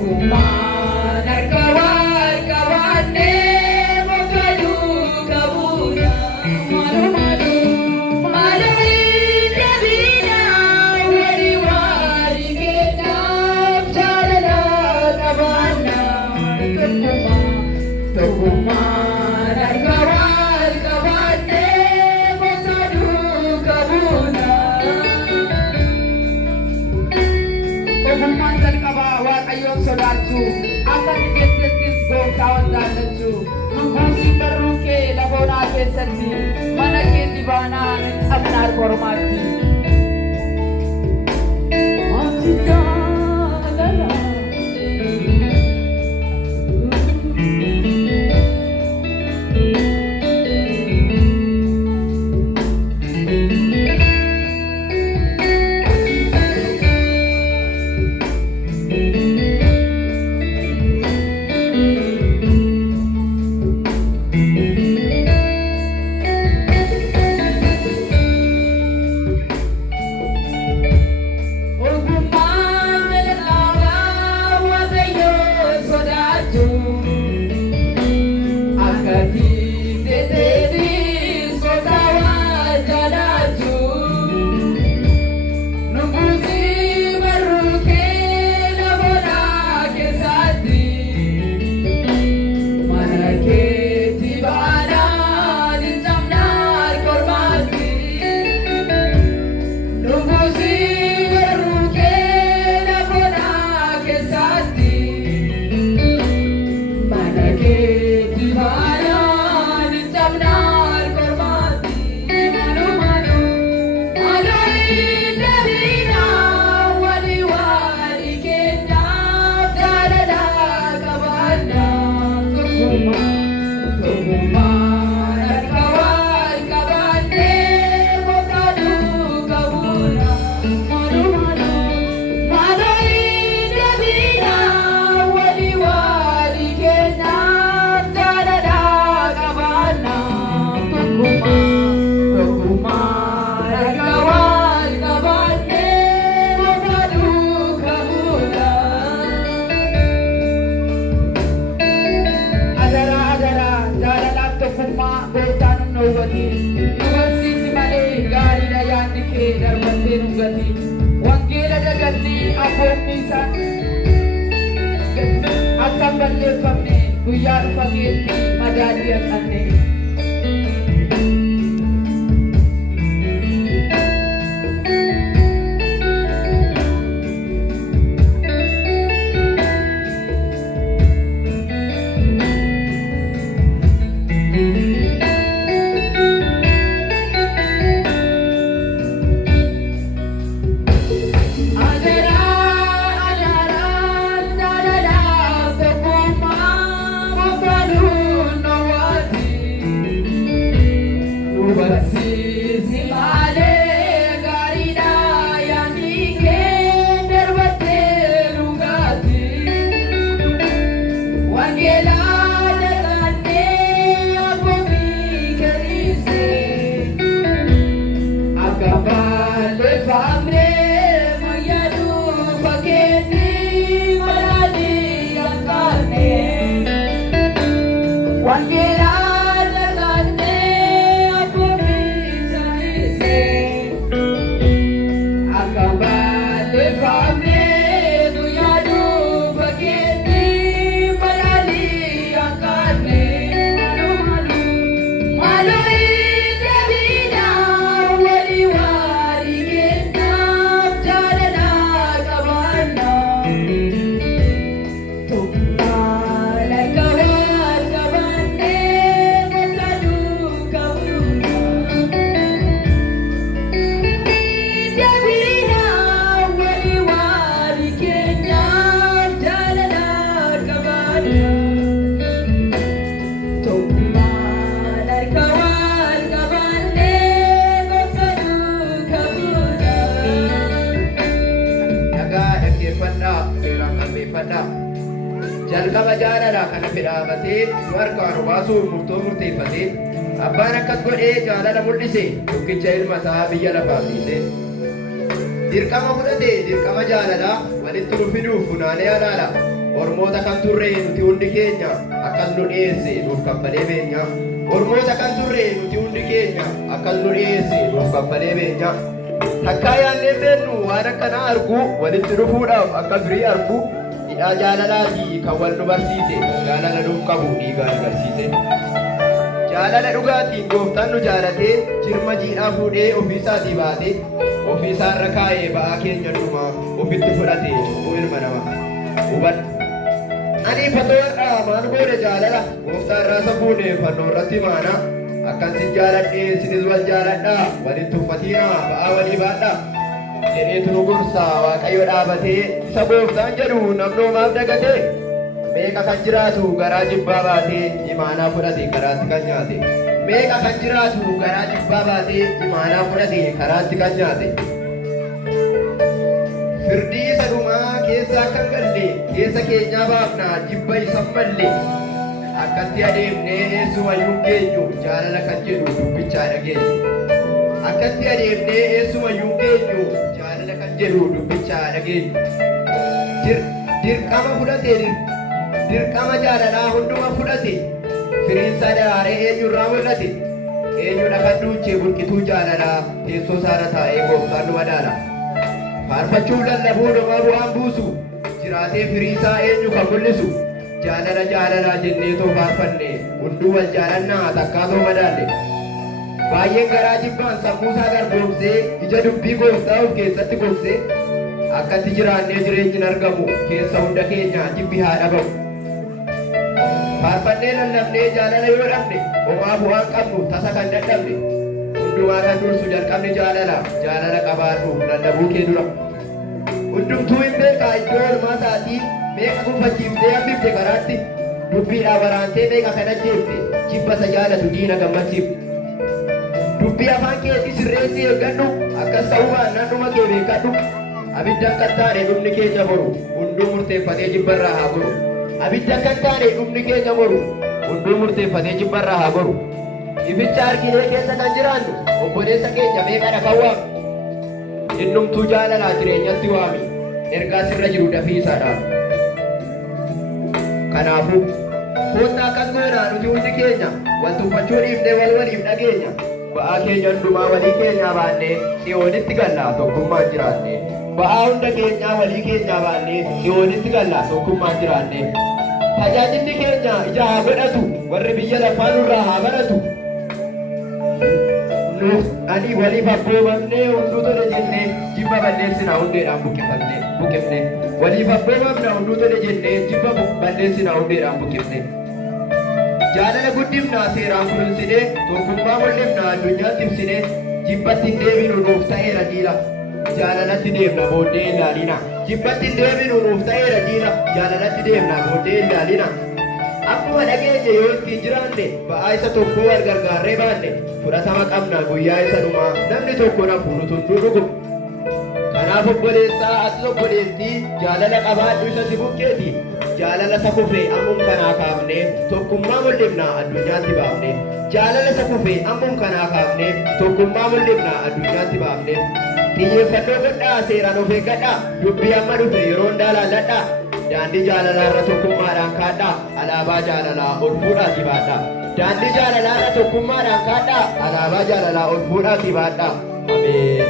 Tugumaan arkawan kawane makalu kabuna malu malu malu indabina wari wari kenap jalala kabana tugumaan arkawan kawane makalu kabuna Tugumaan kabawan ayon sodachu akan dikit-dikit go kawan danachu Nubusi baruke labona pesati manake dibana amanar kormati Atita lala Wangkira dagati apong minsan at sambalil kami kuyar pagiti madali at ane jalqaba jaalala kana fedhaafatee harkaan baasuu murtoo murteeffatee abbaan akkas godhee jaalala mul'ise tokkicha ilma isaa biyya lafaa fiise dirqama fudhatee dirqama jaalalaa walitti nu fiduuf funaanee alaala Ormoota kan turre nuti hundi keenya akkas nu dhiyeesse nuuf kaffalee beenya. Ormoota kan turre nuti hundi keenya akkas nu dhiyeesse nuuf kaffalee beenya. Takkaa yaannee beennu waan akkanaa argu walitti dhufuudhaaf akka durii argu hidhaa jaalalaatii kan wal nu barsiise jaalala nuuf qabu dhiigaan agarsiise. Jaalala dhugaatiin gooftaan nu jaalatee jirma jiidhaa fuudhee ofiisaatii baatee ofiisaarra kaa'ee ba'aa keenya dhuma ofitti fudhatee cubbuu ilma namaa hubadhu. Ani fatoodhaa maal goone jaalala gooftaan raasa fuudhee fannoo irratti maana akkan sin jaaladhee sinis wal jaaladhaa walitti uffatiinaa ba'aa walii baadhaa jedheetu nu gorsaa Waaqayyo dhaabatee isa gooftaan jedhu namnoomaaf dagatee meeqa kan jiraatu garaa jibbaa baatee imaanaa fudhate karaatti kan nyaate. Meeqa kan jiraatu garaa jibbaa baatee imaanaa fudhate karaatti kan nyaate. Firdii isa dhumaa keessaa kan galle keessa keenyaa baafnaa jibba isa malle. Akkatti adeemnee eessumayyuu geenyu jaalala kan jedhu dubbichaa dhageenyu. Akkatti adeemnee eessumayyuu geenyu jaalala kan jedhu dubbichaa dhageenyu. Dirqama fudhatee dirqama jaalalaa hunduma fudhate firiinsaa daraaree eenyurraa mul'ate eenyudha kan duuchee burqituu jaalalaa teessoo isaarra taa'ee gooftaan nu madaala. Faarfachuuf lallabuu dhumaa bu'aan buusu jiraatee firiisaa eenyu kan mul'isu jaalala jaalalaa jennee too faarfanne hunduu wal jaalannaa takkaatoo madaalle. Baay'een garaa jibbaan sammuusaa garboomsee ija dubbii gooftaa of keessatti gogsee akkatti jiraannee jireenyi hin argamu keessa hunda keenya jibbi haa dhabamu. Faarfannee lallabnee jaalala yoo dhabne homaa bu'aan qabnu tasa kan dadhabne hundumaa kan dursu jalqabni jaalala qabaadhu lallabuu kee dura. Hundumtuu hin beekaa iddoo olmaa taatii meeqa gufachiiftee hambifte karaatti dubbiidhaa baraantee meeqa kan ajjeefte jibbasa jaalatu diina gammachiifte. Dubbii afaan keetii sirreessi eeggadhu akkas ta'uu baannaan dhuma kee beekadhu. Abidda kan taane dhumni keenya boru hunduu murteeffatee jibbarraa haa goru. Abidda kan taane dhumni keenya boru hunduu murteeffatee jibbarraa haa goru. Ificha arginee keessa kan jiraannu obboleessa keenya meeqadha kan waamnu. Innumtuu jaalalaa jireenyatti waami ergaa sirra jiru dafiisaadha. Kanaafuu koottaa akkas goonaa nuti hundi keenya wal tuffachuu dhiifnee waliif dhageenya. Ba'aa keenya hundumaa walii keenyaa baannee si'oonitti gallaa tokkummaan jiraannee. Ba'aa hunda keenyaa walii keenyaa baannee si'oonitti gallaa tokkummaan jiraannee. Tajaajilli keenya ija haa godhatu warri biyya lafaa nurraa haa baratu. Ani waliif abboomamnee hunduu tole jennee jibba balleessinaa hundeedhaan buqqifne. Waliif abboomamna hunduu tole jennee jibba balleessinaa hundeedhaan buqqifne. Jaalala guddifnaa seeraan kunuunsinee tokkummaa mul'ifnaa addunyaatti ibsinee jibbatti hin deebinu nuuf ta'eera diina. Jaalalatti deemna booddee hin ilaalina. Jibbatti hin deebinu nuuf ta'eera diina. Jaalalatti deemna booddee hin ilaalina. Akkuma dhageenye yoo ittiin jiraanne ba'aa isa tokkoo wal gargaarree baanne fudhatama qabna guyyaa isa dhumaa namni tokko nafu nuti hunduu dhugu. Kanaaf obboleessaa atis obboleettii jaalala qabaadhu isa si buqqeeti. Jaalala isa kufee ammuun kanaa kaafnee tokkummaa mul'ifnaa addunyaatti baafnee. Jaalala isa kufee ammuun kanaa kaafnee tokkummaa mul'ifnaa addunyaatti baafnee. Xiyyeeffannoo godhaa seeraan of eeggadhaa dubbii amma dhufe yeroo hundaa laalladhaa. Daandii jaalalaa irra tokkummaadhaan kaadhaa alaabaa jaalalaa ol fuudhaatii baadhaa. Daandii jaalalaa irra tokkummaadhaan kaadhaa alaabaa jaalalaa ol fuudhaatii baadhaa. Ameen.